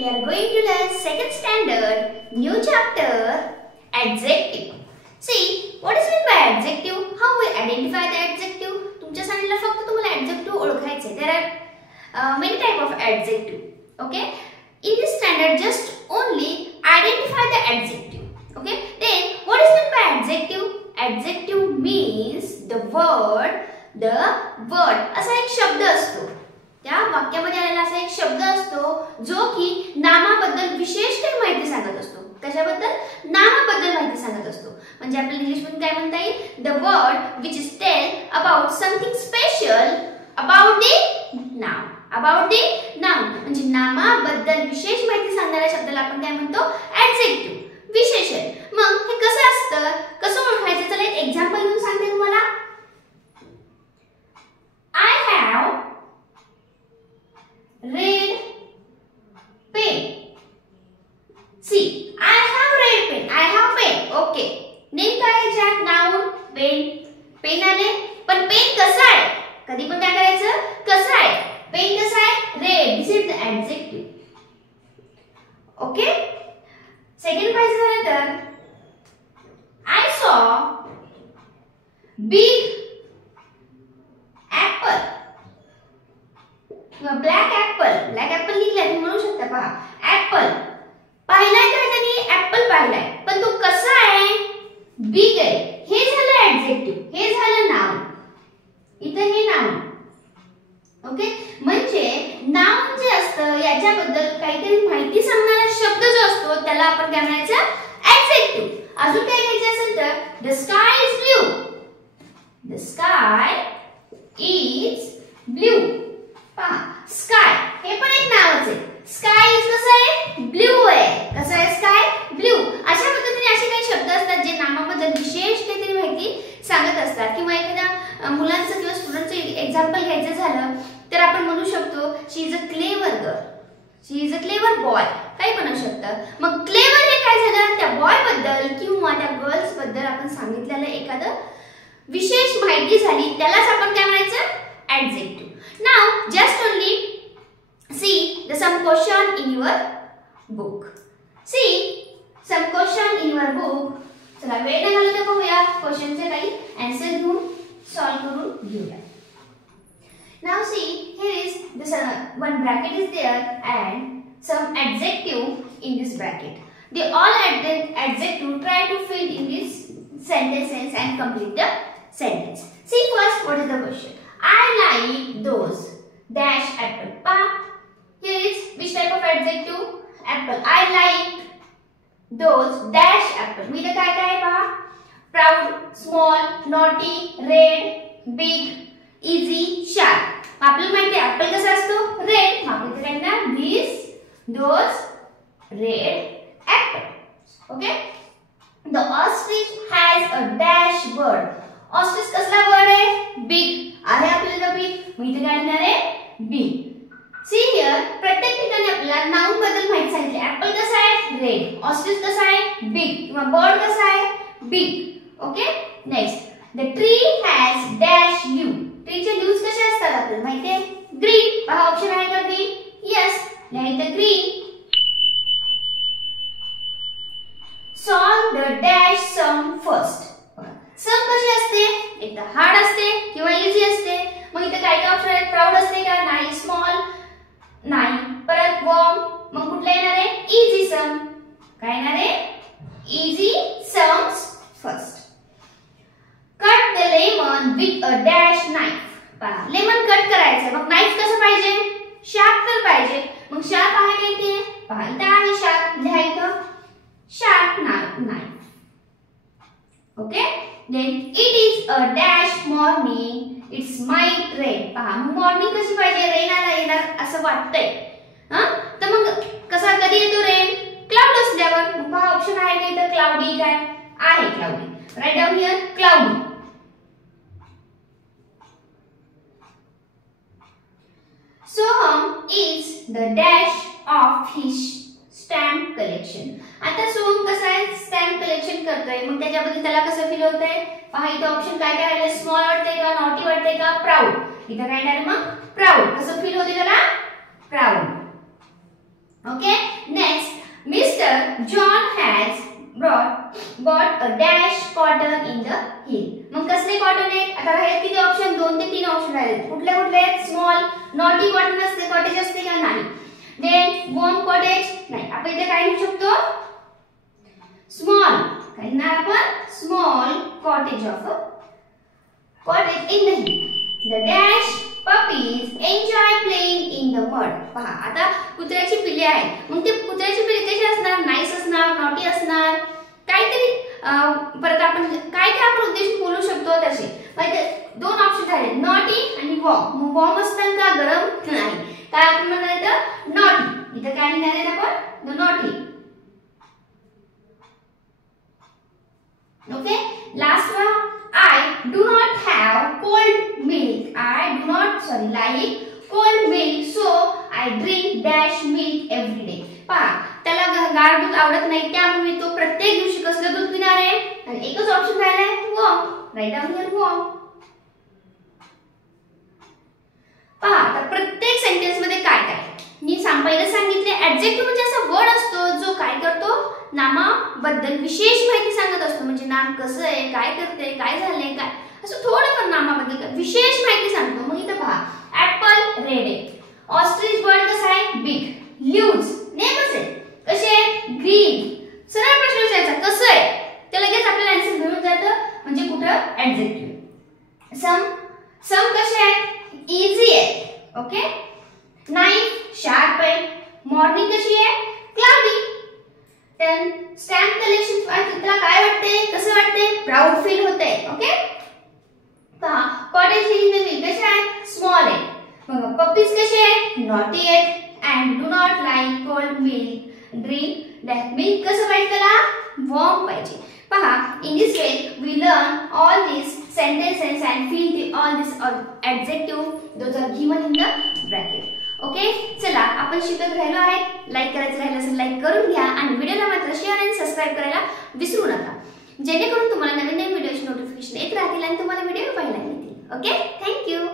we are going to learn second standard, new chapter, adjective. See, what is meant by adjective? How we identify the adjective? तुमच्या सांगितलं फक्त तुम्हाला adjective ओळखायचे. There are many type of adjective. Okay? In this standard, just only identify the adjective. Okay? Then, what is meant by adjective? Adjective means the word. असा एक शब्द असतो. त्या वाक्यामध्ये आलेला असा एक शब्द असतो जो की नामाबद्दल विशेष काही माहिती सांगत असतो. कशाबद्दल? नामाबद्दल माहिती सांगत असतो. म्हणजे आपल्याला इंग्लिश मध्ये काय म्हणता येईल? The word which is tell about something special about the noun. About the noun म्हणजे नामाबद्दल विशेष माहिती सांगणाऱ्या शब्दाला आपण काय म्हणतो? ऍडजेक्टिव्ह. विशेषण. मग हे कसं असतं? कसं ओळखायचं? चला एक एक्झाम्पल देऊन सांगते तुम्हाला. I have red pen. See, I have red pen. I have pen. Okay. Name काय याच्यात? Noun pen. पेन आले. पण पेन कसं आहे? कधी पण काय करायचं? कसं आहे? पेन कसं आहे? Red. This is the adjective. Okay? Second पाहिजे झालं तर I saw big apple. किंवा ब्लॅक ऍपल. ब्लॅक ऍपल लिहिलंय तुम्ही म्हणू शकता. पहा ऍपल पाहिलाय का? त्यांनी ऍपल पाहिलाय. पण तो कसा आहे? बिग आहे. हे झालं ऍडजेक्टिव्ह. हे झालं नाउन. इथं हे नाउन. ओके? म्हणजे नाउन जे असतं याच्याबद्दल काहीतरी माहिती सांगणारा शब्द जो असतो त्याला आपण काय म्हणायचं? ऍडजेक्टिव्ह. अजून काय घ्यायचं असेल तर the sky is blue. The sky is blue. पहा स्काय हे पण एक नावच आहे. स्काय इज कसं आहे? ब्लू आहे. कसं आहे स्काय? ब्लू. अशा पद्धतीने असे काही शब्द असतात जे नामाबद्दल विशेष काहीतरी माहिती सांगत असतात. किंवा एखाद्या मुलांचं किंवा स्टुडंटचं एक्झाम्पल घ्यायचं झालं तर आपण म्हणू शकतो she is a clever girl. She is a clever boy. काही पण असू शकतं. मग क्लेवर हे काय झालं? त्या बॉय बद्दल किंवा त्या गर्ल्स बद्दल आपण सांगितलेलं एखादं विशेष माहिती झाली त्यालाच आपण काय म्हणायचं? Adjective. Now, just only see some question in your book. See some question in your book. चला वेळ न घालवता पाहूया क्वेश्चनचे काही आन्सर घेऊन सॉल्व करून घेऊया. Now see, here is this one bracket is there and some adjective in this bracket. They all adjective try to fill in this sentences and complete the sentence. See first, what is the question? I like those dash apple. Here is which type of adjective? Apple. I like those dash apple. मी तर काय काय पहा? Proud, small, naughty, red, big, easy, sharp. आपल्याला माहिती आहे apple कसा असतो? Red. आपण इथे काय करणार? These, those, red apple. Okay? The ostrich has a dash bird. Ostrich कसला bird आहे? Big. आहे आपल्याला बिग. मी इथे काय लिहिणार आहे? बिग. सी हियर प्रत्येक ठिकाणी आपल्याला नाउन बद्दल माहिती सांगितली. ऍपल कसा आहे? रेड. ऑस्ट्रिच कसा आहे? बिग. किंवा बर्ड कसा आहे? Big. Okay? Next. The tree has dash leave. ट्रीचे लीव्स कसे असतात आपल्याला माहिती आहे? ग्रीन. पहा ऑप्शन आहे का ग्रीन? यस. लिहायचं green. Solve the dash sum first. Sum कशी असते? एकदा हार्ड असते किंवा इझी असते. मग इथे काय काय ऑप्शन आहेत? प्राऊड असते का? नाही. स्मॉल नाही. परत वॉर्म. मग कुठला येणार आहे? इझी सम. काय येणार आहे? Easy sums first. Cut the lemon with a dash knife. पहा लेमन कट करायचं. मग नाईफ कसं पाहिजे? शार्प तर पाहिजे. मग शार्प आहे का इथे? पहा इथे आहे शार्प. लिहायचं sharp knife. Okay? Then it is a dash morning. It's might rain. पहा मॉर्निंग कशी पाहिजे? रेन आला येणार असं वाटतंय. तर मग कसा कधी येतो रेन? क्लाउड असल्यावर. मग पहा ऑप्शन आहे का इथं? क्लाउडी. काय आहे? Cloudy. Write down here cloudy. Soham is the dash of his stamp collection. आता सोहम कसा आहे? स्टॅम्प कलेक्शन करतोय. मग त्याच्याबद्दल त्याला कसं फील होतंय? पहा इथे ऑप्शन काय काय राहिले? स्मॉल वाटतंय का? नॉटी वाटतंय का? प्राऊड. इथं काय येणार मग? प्राऊड. कसं फील होते त्याला? प्राऊड. ओके? आहेत किती ऑप्शन 2 ते 3 ऑप्शन आहेत. कुठले कुठले आहेत? स्मॉल, नॉटी कॉटेज असते का? नाही. देन वॉर्म कॉटेज नाही. आपण इथे काय लिहू शकतो? स्मॉल. काय ना आपण small cottage of cottage in the hill. The dash puppies enjoy playing in the mud. पहा आता कुत्र्याची पिल्ले आहेत. मग ते कुत्र्याची पिल्ले कशी असणार? नाईस असणार, नॉटी असणार, काहीतरी परत आपण काय काय आपण उद्देश बोलू शकतो तसे. म्हणजे 2 ऑप्शन झाले, नॉटी आणि वॉर्म. मग वॉर्म असतात का? गरम नाही. काय आपण म्हणणार इथं? नॉटी. इथं काय लिहिणार आहे आपण? The naughty. Okay. Last one, I do not have cold milk. I do not like cold milk, so I drink dash milk every day. पहा त्याला गार दूध आवडत नाही, त्यामुळे तो प्रत्येक दिवशी कसलं दूध पिणार आहे? आणि एकच ऑप्शन राहिला आहे, warm. Write down here warm. पहा आता प्रत्येक सेंटेन्स मध्ये काय काय मी पहिलं सांगितले, ऍडजेक्टिव्ह म्हणजे असा वर्ड असतो जो काय करतो? नामाबद्दल विशेष माहिती सांगत असतो. म्हणजे नाम कसं आहे, काय करते, काय झालंय, काय असं थोडंफार नामाबद्दल विशेष माहिती सांगतो. मग इथं पहा, ऍपल रेड आहे, ऑस्ट्रिच बर्ड कसा आहे? बिग, ल्यूज नेमच आहे, कसे आहे? ग्रीन. सरळ प्रश्न विचारायचा कसं आहे, ते लगेच आपल्याला आन्सर मिळून जातं. म्हणजे कुठं? ऍडजेक्टिव्ह. सम कसे आहेत? इझी आहे. ओके. नाइफ शार्प आहे. मॉर्निंग कशी आहे? क्लाउडी. देन स्टॅम्प कलेक्शन तुला काय वाटते? कसं वाटते? प्राउड फील होते. ओके. पहा कॉटेज हिल द मिल्क कसे आहेत? स्मॉल आहे. मग पप्पीज कसे आहेत? नॉटी आहेत. And do not like cold milk, drink that milk. कसं पाहिजे त्याला? वॉर्म पाहिजे. पहा in this way we learn all this sentences and fill all this adjective those are given in the bracket. Okay. चला आपण शिकत राहिलो आहे. लाईक करायचं राहिलं असेल लाईक करून घ्या आणि व्हिडिओला मात्र शेअर आणि सबस्क्राइब करायला विसरू नका, जेणेकरून तुम्हाला नवीन नवीन व्हिडिओची नोटिफिकेशन येत राहतील आणि तुम्हाला व्हिडिओ पाहायला मिळतील. ओके. थँक्यू.